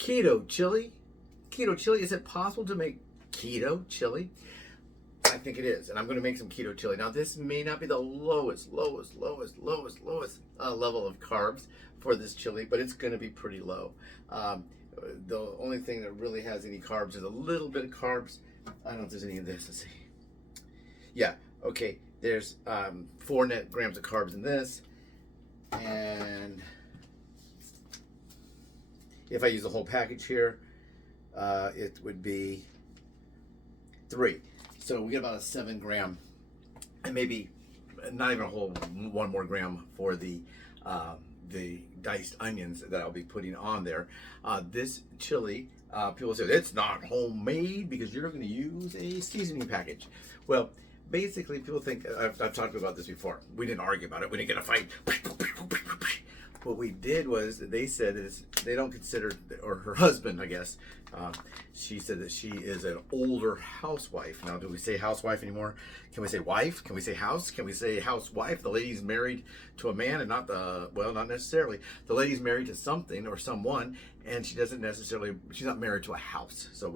Keto chili. Keto chili. Is it possible to make keto chili? I think it is, and I'm going to make some keto chili. Now, this may not be the lowest level of carbs for this chili, but it's going to be pretty low. The only thing that really has any carbs is a little bit of carbs. I don't know if there's any of this. Let's see. Yeah, okay. There's 4 net grams of carbs in this, and if I use the whole package here, it would be 3. So we get about a 7 gram, and maybe not even a whole 1 more gram for the diced onions that I'll be putting on there. This chili, people say it's not homemade because you're going to use a seasoning package. Well, basically, people think, I've talked about this before. We didn't argue about it. We didn't get a fight. What we did was, they said is they don't consider, or her husband, I guess, she said that she is an older housewife. Now, do we say housewife anymore? Can we say wife? Can we say house? Can we say housewife? The lady's married to a man and not the, well, not necessarily. The lady's married to something or someone, and she doesn't necessarily, she's not married to a house. So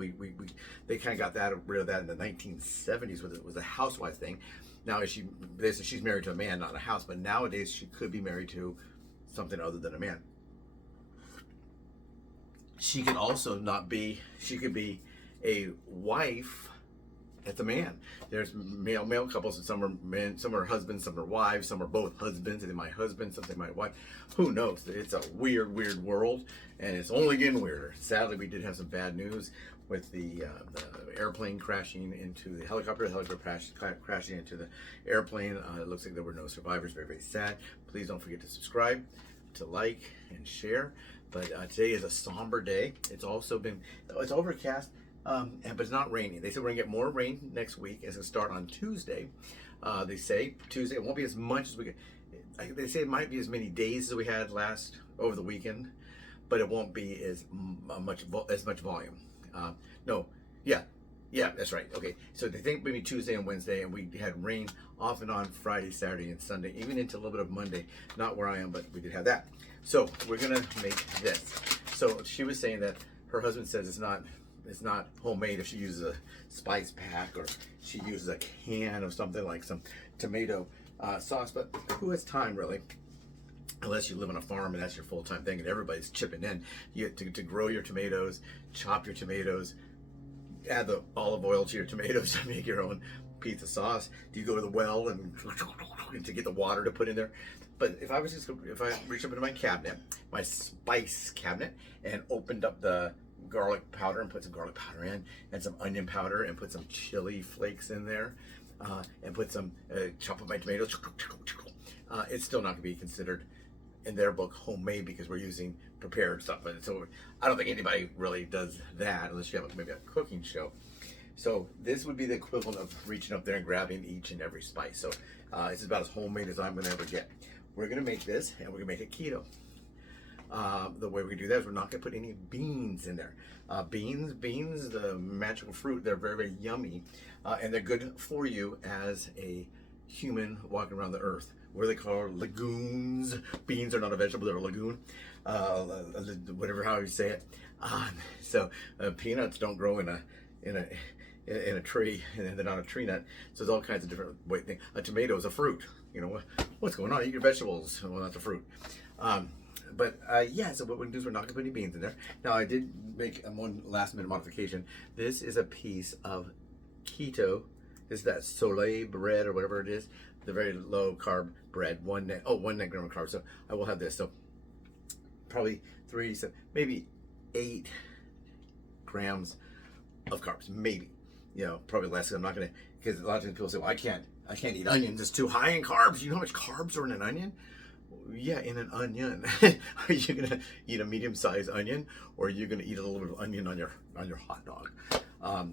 they kind of got rid of that in the 1970s with it was a housewife thing. Now, they said she's married to a man, not a house, but nowadays she could be married to something other than a man. She could also not be, she could be a wife at the man. There's male couples, and some are men, some are husbands, some are wives, some are both husbands, and my husband, something my wife. Who knows? It's a weird world, and it's only getting weirder. Sadly, we did have some bad news with the airplane crashing into the helicopter crashing into the airplane. It looks like there were no survivors. Very, very sad. Please don't forget to subscribe, to like, and share. But today is a somber day. It's also been, it's overcast, but it's not raining. They said we're gonna get more rain next week. It's gonna start on Tuesday. They say Tuesday, it won't be as much as we get. They say it might be as many days as we had over the weekend, but it won't be as much volume. Yeah, that's right. Okay, so they think maybe Tuesday and Wednesday, and we had rain off and on Friday, Saturday, and Sunday, even into a little bit of Monday. Not where I am, but we did have that. So we're gonna make this. So she was saying that her husband says it's not homemade if she uses a spice pack or she uses a can of something like some tomato sauce. But who has time, really? Unless you live on a farm and that's your full-time thing and everybody's chipping in. You get to grow your tomatoes, chop your tomatoes, add the olive oil to your tomatoes to make your own pizza sauce. Do you go to the well and to get the water to put in there? But if I reached up into my cabinet, my spice cabinet, and opened up the garlic powder and put some garlic powder in, and some onion powder, and put some chili flakes in there, and put some chop up my tomatoes, it's still not going to be considered in their book homemade because we're using prepared stuff. And so I don't think anybody really does that unless you have maybe a cooking show. So this would be the equivalent of reaching up there and grabbing each and every spice. So it's about as homemade as I'm going to ever get. We're going to make this, and we're going to make it keto. The way we do that is we're not going to put any beans in there. Beans, the magical fruit, they're very, very yummy, and they're good for you as a human walking around the earth. What are they called? Legumes. Beans are not a vegetable, they're a lagoon. Whatever, how you say it. So peanuts don't grow in a tree, and they're not a tree nut. So there's all kinds of different things. A tomato is a fruit. You know, what's going on? Eat your vegetables. Well, that's a fruit. Yeah, so what we're going to do is we're not going to put any beans in there. Now, I did make one last minute modification. This is a piece of keto. This is that Soleil bread or whatever it is. The very low carb bread. 1 net gram of carbs. So I will have this. So probably 7, maybe 8 grams of carbs. Maybe. You know, probably less. I'm not going to, because a lot of times people say, well, I can't eat onions. It's too high in carbs. You know how much carbs are in an onion? Yeah, in an onion. Are you gonna eat a medium-sized onion, or are you gonna eat a little bit of onion on your hot dog?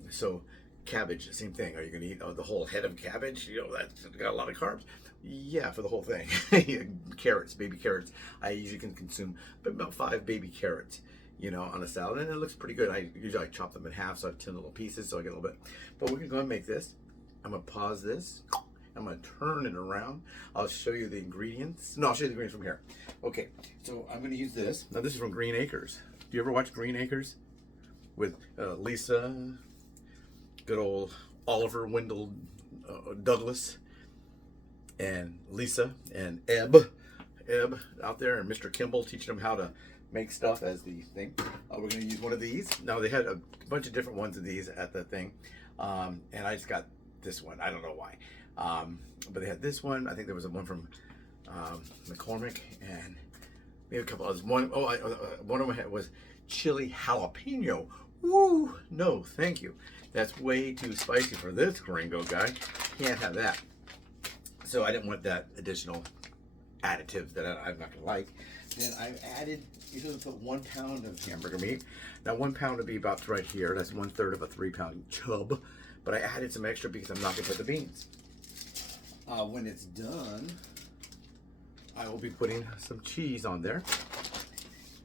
So cabbage, same thing. Are you gonna eat the whole head of cabbage? You know, that's got a lot of carbs. Yeah, for the whole thing. Carrots, baby carrots. I usually can consume about 5 baby carrots, you know, on a salad, and it looks pretty good. I usually chop them in half, so I have 10 little pieces, so I get a little bit. But we're gonna go and make this. I'm gonna pause this. I'm going to turn it around. I'll show you the ingredients. No, I'll show you the ingredients from here. Okay, so I'm going to use this. Now, this is from Green Acres. Do you ever watch Green Acres with Lisa, good old Oliver Wendell Douglas, and Lisa and Ebb out there, and Mr. Kimball teaching them how to make stuff as the thing. We're going to use one of these. Now, they had a bunch of different ones of these at the thing, and I just got this one. I don't know why, but they had this one. I think there was one from McCormick, and maybe a couple others. One of them was chili jalapeno. Woo! No, thank you. That's way too spicy for this gringo guy. Can't have that. So I didn't want that additional additive that I'm not gonna like. Then I added, usually put 1 pound of hamburger meat. Now 1 pound would be about right here. That's 1/3 of a 3-pound chub. But I added some extra because I'm not gonna put the beans. When it's done, I will be putting some cheese on there.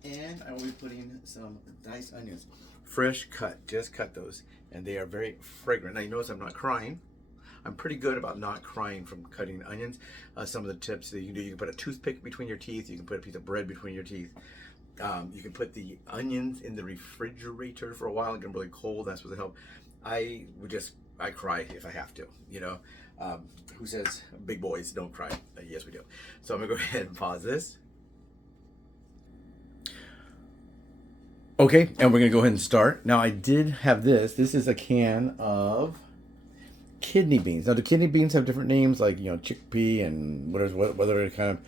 And I will be putting some diced onions. Fresh cut, just cut those. And they are very fragrant. Now you notice I'm not crying. I'm pretty good about not crying from cutting onions. Some of the tips that you can do, you can put a toothpick between your teeth, you can put a piece of bread between your teeth. You can put the onions in the refrigerator for a while and get them really cold. That's supposed to help. I cry if I have to, you know. Who says big boys don't cry? Yes, we do. So I'm gonna go ahead and pause this. Okay, and we're gonna go ahead and start. Now I did have this. This is a can of kidney beans. Now the kidney beans have different names, like, you know, chickpea and whether it's kind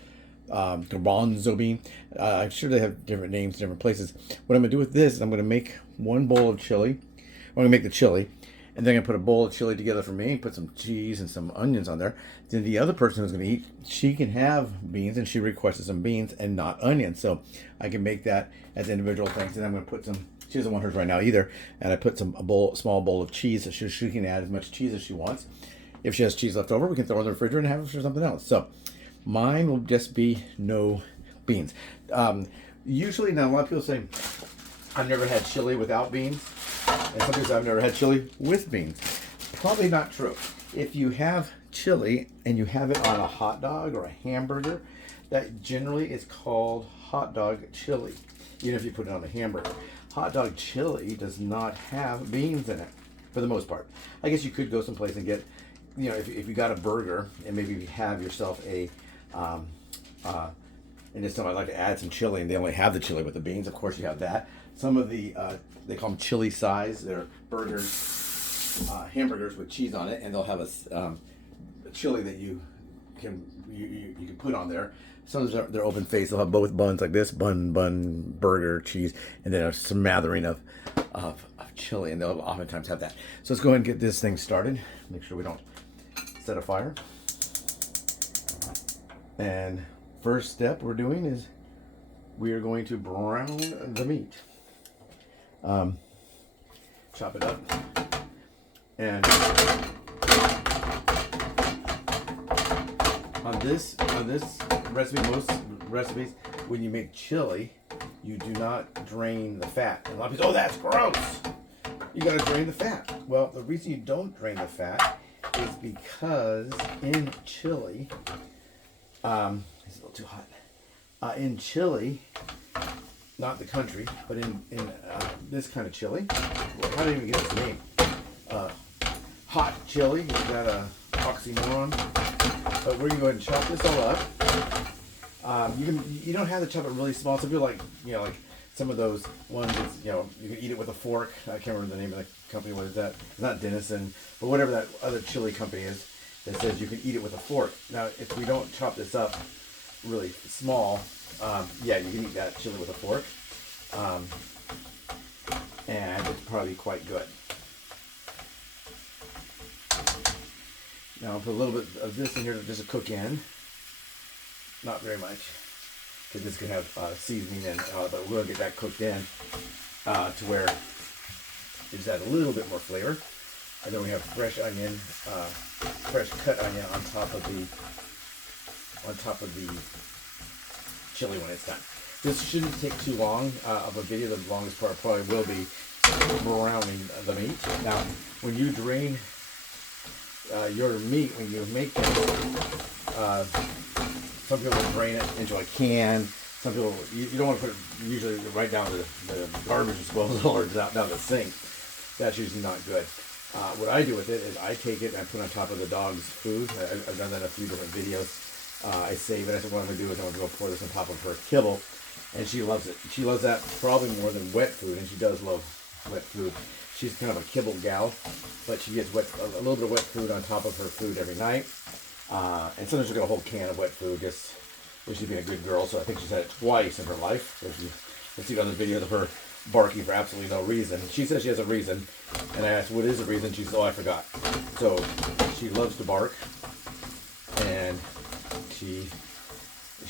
of garbanzo bean. I'm sure they have different names in different places. What I'm gonna do with this is I'm gonna make 1 bowl of chili. I'm gonna make the chili, and then I'm gonna put a bowl of chili together for me, put some cheese and some onions on there. Then the other person who's gonna eat, she can have beans, and she requested some beans and not onions. So I can make that as individual things. And I'm gonna put some, she doesn't want hers right now either, and I put small bowl of cheese, so she can add as much cheese as she wants. If she has cheese left over, we can throw it in the refrigerator and have it for something else. So mine will just be no beans. Usually, now a lot of people say, I've never had chili without beans, and some people say I've never had chili with beans. Probably not true. If you have chili and you have it on a hot dog or a hamburger, that generally is called hot dog chili, even if you put it on a hamburger. Hot dog chili does not have beans in it, for the most part. I guess you could go someplace and get, you know, if you got a burger and maybe you have yourself a, and just I'd like to add some chili, and they only have the chili with the beans, of course you have that. Some of the, they call them chili size, they're burgers, hamburgers with cheese on it, and they'll have a chili that you can put on there. Some of them, they're open faced. They'll have both buns like this, bun, burger, cheese, and then a smattering of chili, and they'll oftentimes have that. So let's go ahead and get this thing started. Make sure we don't set a fire. And first step we're doing is we are going to brown the meat. Chop it up. And on this recipe, most recipes, when you make chili, you do not drain the fat. And a lot of people say, oh, that's gross. You gotta drain the fat. Well, the reason you don't drain the fat is because in chili, it's a little too hot. In chili, not the country, but in this kind of chili, how do you even get its name? Hot chili, is that a oxymoron? But we're gonna go ahead and chop this all up. You don't have to chop it really small. Some people like, you know, like some of those ones that's, you know, you can eat it with a fork. I can't remember the name of the company. What is that? It's not Denison, but whatever that other chili company is that says you can eat it with a fork. Now, if we don't chop this up really small, yeah, you can eat that chili with a fork, and it's probably quite good. Now I'll put a little bit of this in here to just cook in. Not very much, because this can have seasoning in, but we're going to get that cooked in to where it just adds a little bit more flavor. And then we have fresh onion, fresh cut onion on top of the chili when it's done. This shouldn't take too long of a video. The longest part probably will be browning the meat. Now, when you drain your meat, when you make it, some people will drain it into a can. some people, you don't want to put it usually right down to the garbage disposal or down the sink. That's usually not good. What I do with it is I take it and I put it on top of the dog's food. I've done that in a few different videos. I save it. I said what I'm going to do is I'm going to go pour this on top of her kibble. And she loves it. She loves that probably more than wet food, and she does love wet food. She's kind of a kibble gal, but she gets a little bit of wet food on top of her food every night. And sometimes she'll get a whole can of wet food just when she's being a good girl. So I think she's had it twice in her life. If you see other videos of her barking for absolutely no reason. She says she has a reason, and I asked what is the reason. She says, oh, I forgot. So she loves to bark, and she's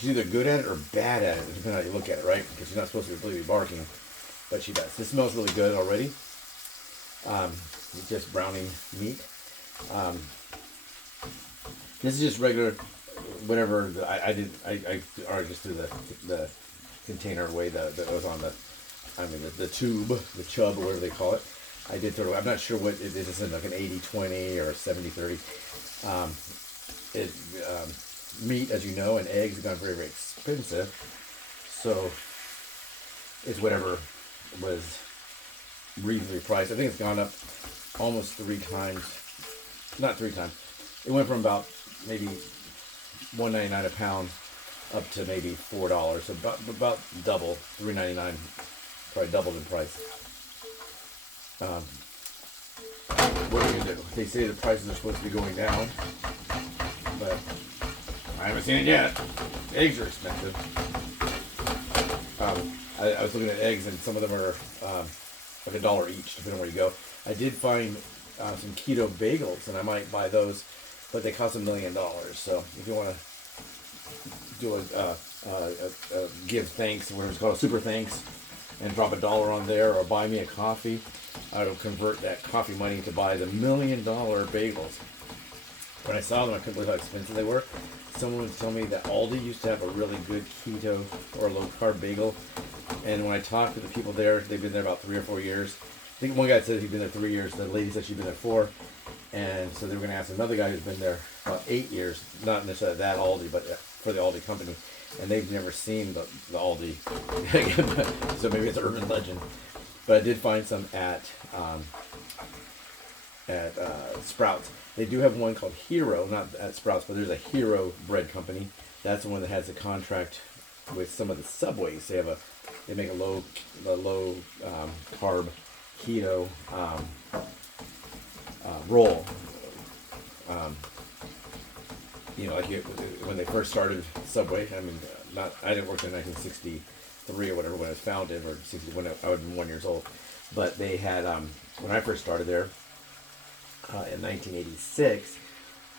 either good at it or bad at it, depending on how you look at it, right? Because she's not supposed to really be barking, but she does. This smells really good already. It's just browning meat. This is just regular, whatever. I already just threw the container away that was on the tube, the chub, or whatever they call it. I did throw it away. I'm not sure what it is. It's in like an 80-20 or 70-30. Meat, as you know, and eggs have gone very, very expensive. So it's whatever was reasonably priced. I think it's gone up almost 3 times. Not 3 times. It went from about maybe $1.99 a pound up to maybe $4. So about double, $3.99. Probably doubled in price. What are you gonna do? They say the prices are supposed to be going down, but I haven't seen it yet. Eggs are expensive. I was looking at eggs, and some of them are like $1 each, depending on where you go. I did find some keto bagels, and I might buy those, but they cost $1 million. So if you want to do a give thanks, whatever it's called, a super thanks, and drop $1 on there, or buy me a coffee, I will convert that coffee money to buy the $1 million bagels. When I saw them, I couldn't believe how expensive they were. Someone was telling me that Aldi used to have a really good keto or low carb bagel. And when I talked to the people there, they've been there about 3 or 4 years. I think one guy said he'd been there 3 years. The lady said she'd been there 4. And so they were going to ask another guy who's been there about 8 years, not necessarily that Aldi, but for the Aldi company. And they've never seen the Aldi. So maybe it's an urban legend. But I did find some at Sprouts. They do have one called Hero, not at Sprouts, but there's a Hero bread company. That's the one that has a contract with some of the Subways. They make a low carb keto roll. Like when they first started Subway. I mean, I didn't work in 1963 or whatever when it was founded, or 60 when I would have been 1 year old. But they had when I first started there. In 1986,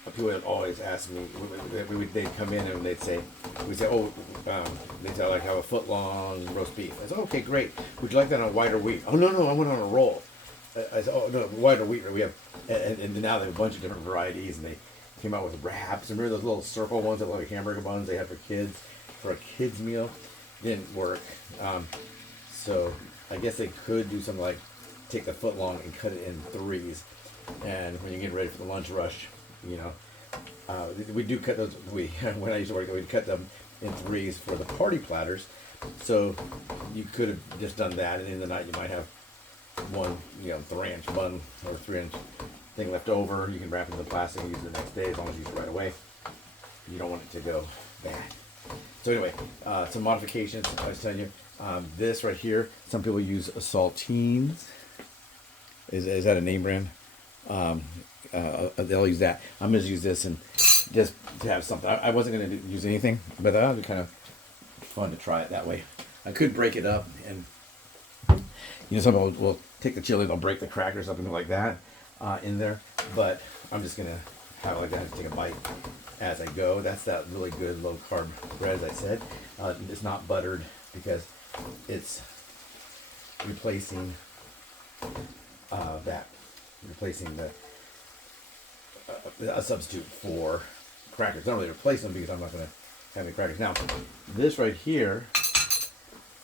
people would always ask me, they'd come in and they'd say, they'd say, I like have a foot long roast beef. I said, okay, great. Would you like that on white or wheat? Oh, no, I want it on a roll. I said, oh, no, white or wheat. We have, and now they have a bunch of different varieties, and they came out with wraps. Remember those little circle ones that look like hamburger buns they had for kids, for a kid's meal? Didn't work. So I guess they could do something like take the foot long and cut it in 3s. And when you get ready for the lunch rush, we do cut those. When I used to work, we'd cut them in 3s for the party platters. So you could have just done that, and in the night you might have one, 3-inch bun or 3-inch thing left over. You can wrap it in the plastic and use it the next day as long as you use it right away. You don't want it to go bad. So anyway, some modifications. I was telling you, this right here. Some people use saltines. Is that a name brand? They'll use that. I'm going to use this and just to have something. I wasn't going to use anything, but that would be kind of fun to try it that way. I could break it up, and some people will take the chili, they'll break the crackers up and like that in there. But I'm just going to have it like that and take a bite as I go. That's that really good low carb bread, as I said. It's not buttered because it's replacing a substitute for crackers. I don't really replace them because I'm not going to have any crackers. Now, this right here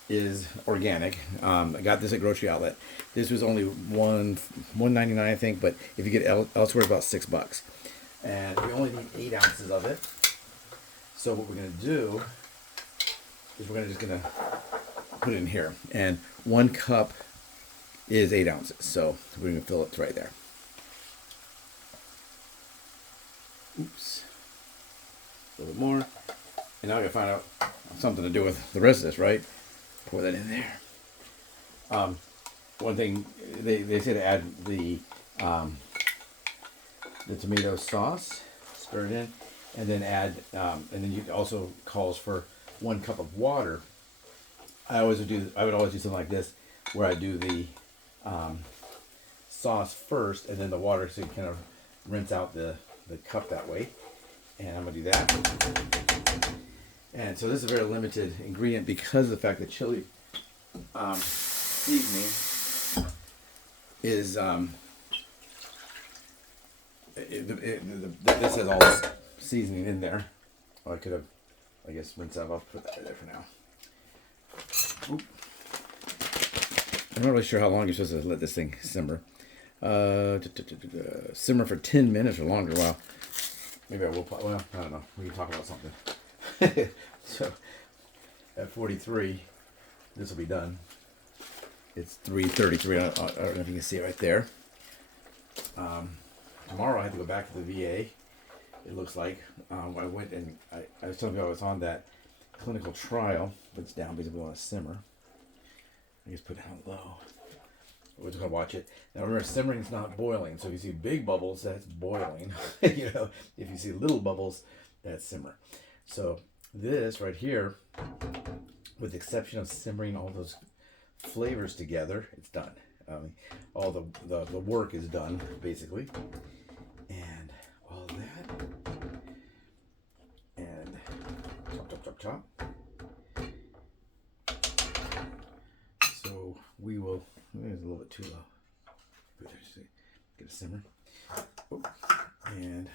is organic. I got this at Grocery Outlet. This was only $1.99, I think, but if you get it elsewhere, about $6. And we only need 8 ounces of it. So what we're going to do is we're just gonna put it in here, and 1 cup is 8 ounces, so we're gonna fill it right there. Oops, a little bit more, and now I gotta find out something to do with the rest of this, right? Pour that in there. One thing they say to add the tomato sauce, stir it in, and then add, and then it also calls for 1 cup of water. I would always do something like this, where I do the sauce first, and then the water, so you kind of rinse out the cup that way. And I'm gonna do that. And so this is a very limited ingredient because of the fact that chili seasoning is this has all this seasoning in there. Oh, I could have, I guess, rinsed that off. Put that right there for now. Oop. I'm not really sure how long you're supposed to let this thing simmer. Simmer for 10 minutes or longer. Wow. Maybe I will. Well, I don't know. We can talk about something. So at 43, this will be done. It's 3:33. I don't know if you can see it right there. Tomorrow I have to go back to the VA. It looks like I went and I was telling you I was on that clinical trial. It's down because we want to simmer. I just put it down low. We're just gonna watch it. Now remember, simmering is not boiling. So if you see big bubbles, that's boiling. You know, if you see little bubbles, that's simmer. So this right here, with the exception of simmering all those flavors together, it's done. All the work is done basically, and all that, and chop. So we will. Maybe it's a little bit too low. Get a simmer. Oh, and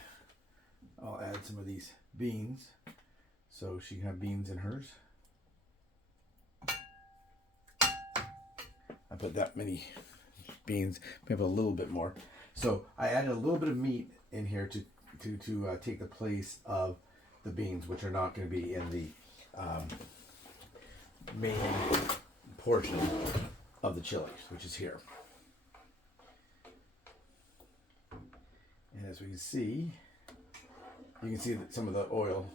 I'll add some of these beans, so she can have beans in hers. I put that many beans, maybe a little bit more. So I added a little bit of meat in here to take the place of the beans, which are not going to be in the main portion of the chili, which is here. And as we can see, you can see that some of the oil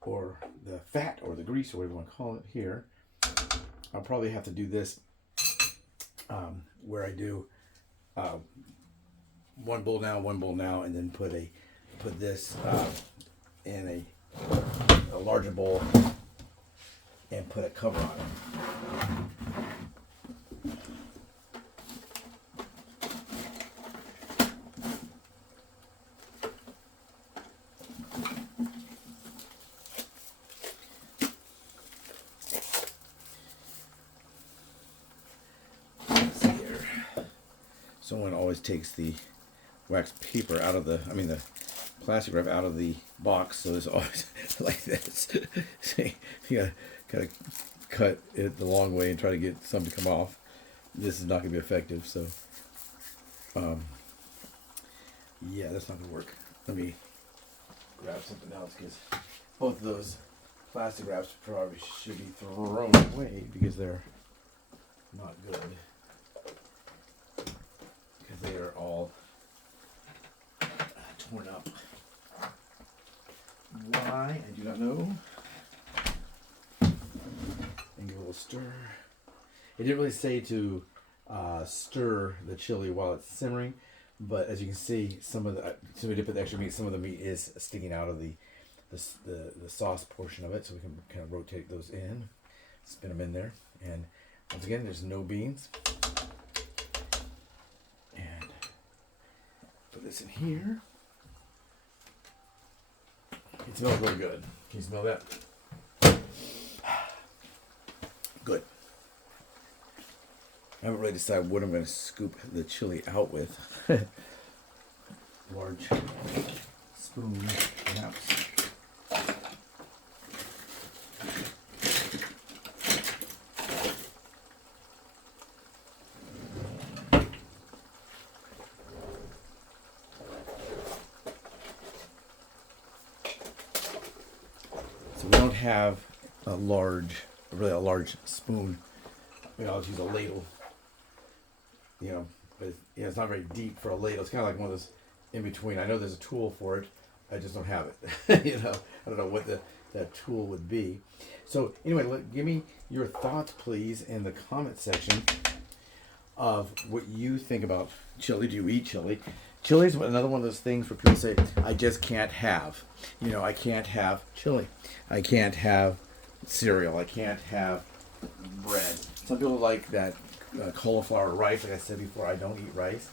or the fat or the grease or whatever you want to call it here. I'll probably have to do this where I do 1 bowl now, and then put this in a larger bowl and put a cover on it. Someone always takes the wax paper out of the plastic wrap out of the box, so it's always like this. So you gotta cut it the long way and try to get some to come off. This is not gonna be effective, so yeah, that's not gonna work. Let me grab something else, because both of those plastic wraps probably should be thrown away because they're not good. They are all torn up. Why? I do not know. And give a little stir. It didn't really say to stir the chili while it's simmering, but as you can see, somebody did put the extra meat. Some of the meat is sticking out of the sauce portion of it, so we can kind of rotate those in, spin them in there, and once again, there's no beans. Put this in here. It smells really good. Can you smell that? Good. I haven't really decided what I'm going to scoop the chili out with. Large spoon, perhaps. have a really large spoon. I'll just use a ladle. But it's not very deep for a ladle. It's kind of like one of those in between. I know there's a tool for it. I just don't have it. I don't know what that tool would be. So anyway, give me your thoughts, please, in the comment section of what you think about chili. Do you eat chili? Chili is another one of those things where people say, I just can't have. I can't have chili. I can't have cereal. I can't have bread. Some people like that cauliflower rice. Like I said before, I don't eat rice.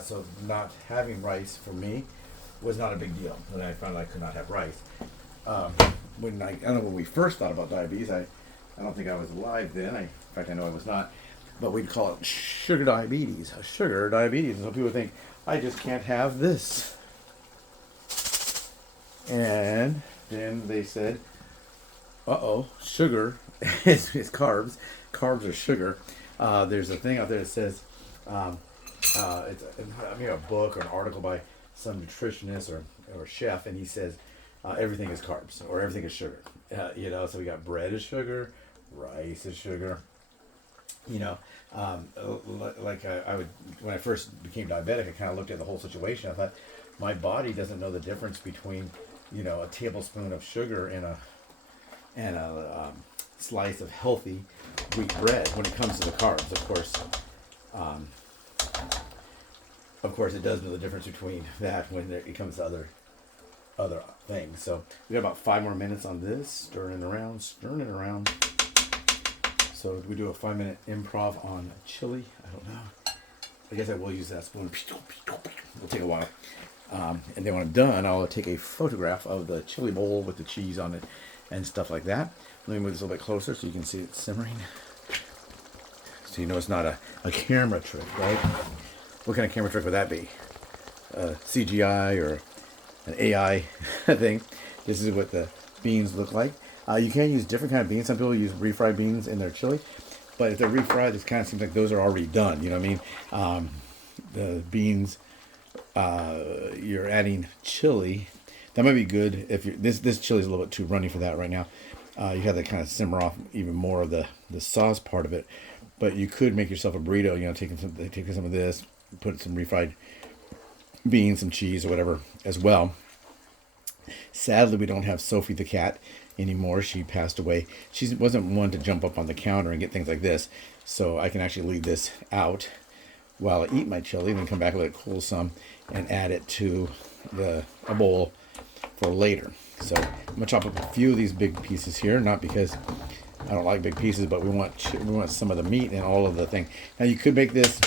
So not having rice for me was not a big deal. And I found I could not have rice. I don't know when we first thought about diabetes, I don't think I was alive then. In fact, I know I was not. But we'd call it sugar diabetes. Sugar diabetes. And so people think, I just can't have this. And then they said, sugar is carbs. Carbs are sugar. There's a thing out there that says, it's a book or an article by some nutritionist or chef, and he says, everything is carbs or everything is sugar. So we got bread is sugar, rice is sugar. I would, when I first became diabetic, I kind of looked at the whole situation. I thought, my body doesn't know the difference between, a tablespoon of sugar and a slice of healthy wheat bread when it comes to the carbs. Of course, it does know the difference between that when it comes to other things. So we got about 5 more minutes on this, stirring it around. So do we do a 5-minute improv on chili? I don't know. I guess I will use that spoon. It'll take a while. And then when I'm done, I'll take a photograph of the chili bowl with the cheese on it and stuff like that. Let me move this a little bit closer so you can see it simmering. So it's not a camera trick, right? What kind of camera trick would that be? CGI or an AI thing? This is what the beans look like. You can use different kind of beans. Some people use refried beans in their chili, but if they're refried, it kind of seems like those are already done. You know what I mean? The beans, you're adding chili. That might be good if this chili is a little bit too runny for that right now. You have to kind of simmer off even more of the sauce part of it. But you could make yourself a burrito. Taking some of this, put some refried beans, some cheese, or whatever as well. Sadly, we don't have Sophie the cat anymore. She passed away. She wasn't one to jump up on the counter and get things like this. So I can actually leave this out while I eat my chili, and then come back and let it cool some and add it to a bowl for later. So I'm gonna chop up a few of these big pieces here, not because I don't like big pieces, but we want some of the meat and all of the thing. Now you could make this.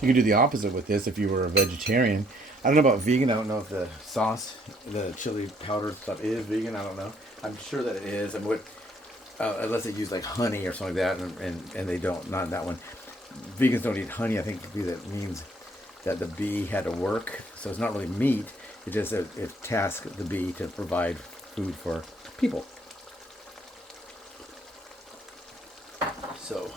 You could do the opposite with this if you were a vegetarian. I don't know about vegan. I don't know if the sauce, the chili powder stuff is vegan. I don't know. I'm sure that it is. Unless they use like honey or something like that, and they don't. Not that one. Vegans don't eat honey. I think that means that the bee had to work. So it's not really meat. It just it tasks the bee to provide food for people. So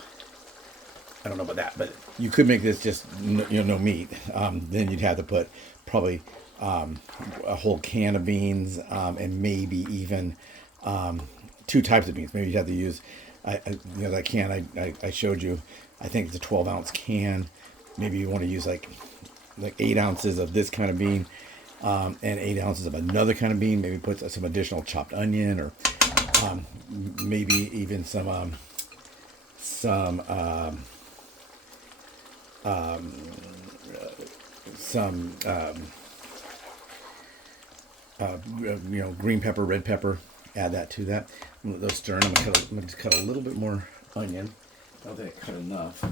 I don't know about that, but you could make this just no meat. Then you'd have to put probably a whole can of beans and maybe even 2 types of beans. Maybe you'd have to use that can I showed you. I think it's a 12-ounce can. Maybe you want to use like 8 ounces of this kind of bean and 8 ounces of another kind of bean. Maybe put some additional chopped onion, or maybe even some green pepper, red pepper. Add that to that. I'm gonna let those stir. I'm gonna just cut a little bit more onion. I don't think I cut enough.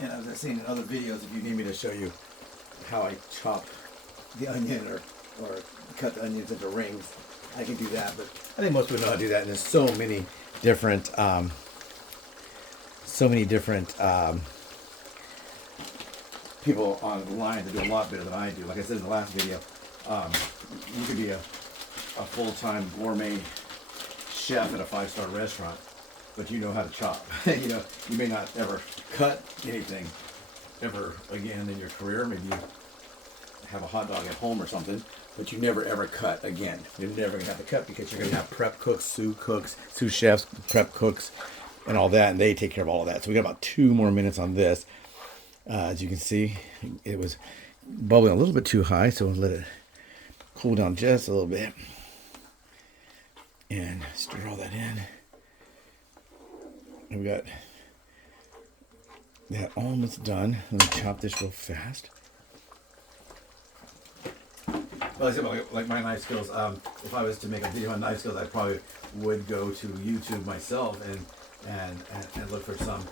And as I've seen in other videos, if you need me to show you how I chop the onion or cut the onions into rings, I can do that. But I think most people know how to do that. And there's so many different people online that do a lot better than I do. Like I said in the last video, you could be a full-time gourmet chef at a 5-star restaurant, but you know how to chop. You may not ever cut anything ever again in your career. Maybe you have a hot dog at home or something, but you never ever cut again. You're never gonna have to cut because you're gonna have prep cooks, sous chefs, prep cooks, and all that, and they take care of all of that. So we got about 2 more minutes on this. As you can see, it was bubbling a little bit too high, so we'll let it cool down just a little bit. And stir all that in. And we got that almost done. Let me chop this real fast. Well, I said, like my knife skills, if I was to make a video on knife skills, I probably would go to YouTube myself and look for some,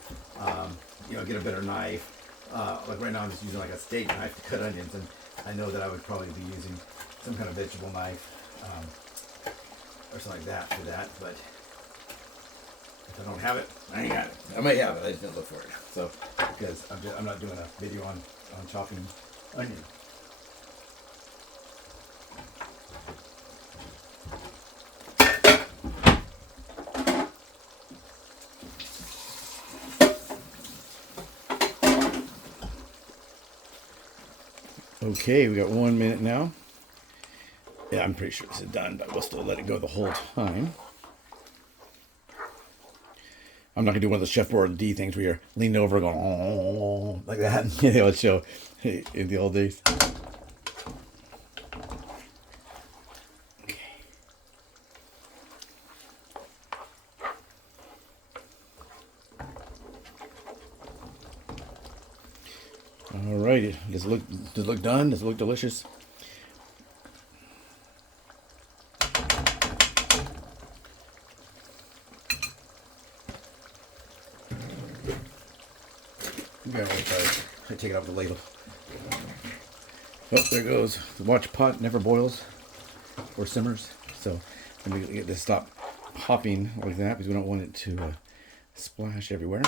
get a better knife. Like right now I'm just using like a steak knife to cut onions, and I know that I would probably be using some kind of vegetable knife or something like that for that, but if I don't have it, I ain't got it. I may have it, I just didn't look for it. So, because I'm not doing a video on chopping onion. Okay, we got 1 minute now. Yeah, I'm pretty sure this is done, but we'll still let it go the whole time. I'm not gonna do one of the Chef Board D things where you're leaning over going, oh, like that. Let's show in the old days. Okay. All right, does it look done? Does it look delicious? I take it off the ladle. Oh, there it goes. The watch pot never boils or simmers. So let me get this to stop popping like that because we don't want it to splash everywhere.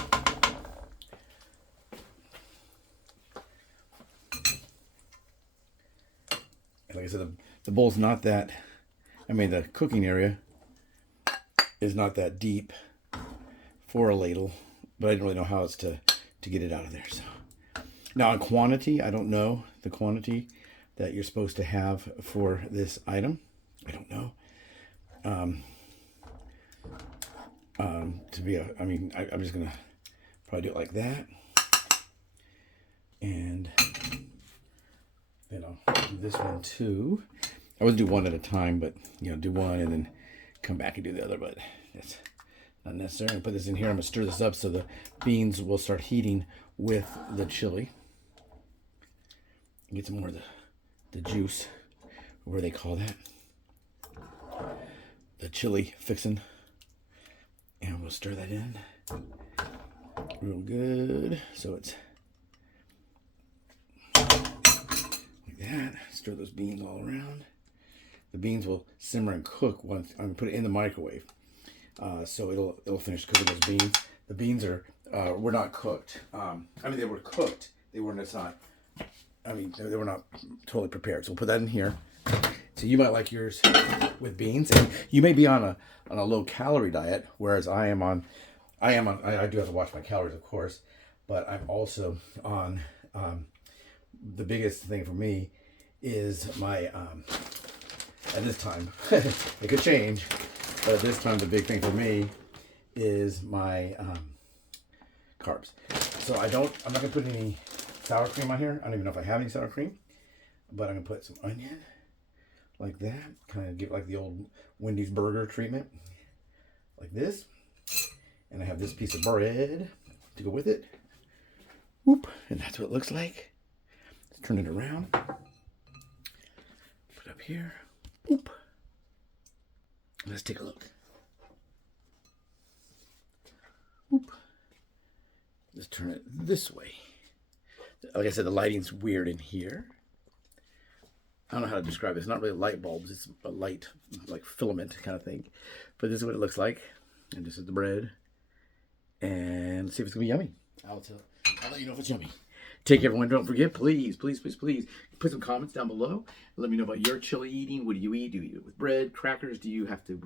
Like I said, the bowl's not that, the cooking area is not that deep for a ladle, but I didn't really know how else to get it out of there. So now in quantity, I don't know the quantity that you're supposed to have for this item. I don't know. I'm just gonna probably do it like that, and then I'll do this one too. I would do one at a time, but do one and then come back and do the other, but that's not necessary. I'm gonna put this in here. I'm gonna stir this up so the beans will start heating with the chili. Get some more of the juice, or what they call that, the chili fixin', and we'll stir that in real good. So it's like that. Stir those beans all around. The beans will simmer and cook once I'm gonna put it in the microwave. So it'll finish cooking those beans. The beans were not cooked. They were cooked. They were not. They were not totally prepared. So we'll put that in here. So you might like yours with beans, and you may be on a low calorie diet, whereas I do have to watch my calories, of course, but I'm also on. The biggest thing for me is my at this time it could change. But at this time, the big thing for me is my carbs. So I'm not gonna put any sour cream on here. I don't even know if I have any sour cream, but I'm gonna put some onion like that, kind of give like the old Wendy's burger treatment, like this. And I have this piece of bread to go with it. Whoop, and that's what it looks like. Let's turn it around. Put it up here. Whoop. Let's take a look. Whoop. Let's turn it this way. Like I said, the lighting's weird in here. I don't know how to describe it. It's not really light bulbs. It's a light, like filament kind of thing. But this is what it looks like. And this is the bread. And let's see if it's going to be yummy. I'll let you know if it's yummy. Take care, everyone. Don't forget, please, please, please, please, put some comments down below. Let me know about your chili eating. What do you eat? Do you eat it with bread, crackers? Do you have to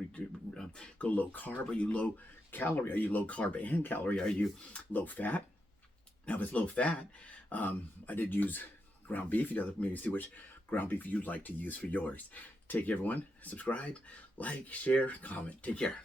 go low carb? Are you low calorie? Are you low carb and calorie? Are you low fat? Now, if it's low fat, I did use ground beef. You got to maybe see which ground beef you'd like to use for yours. Take care, everyone. Subscribe, like, share, comment. Take care.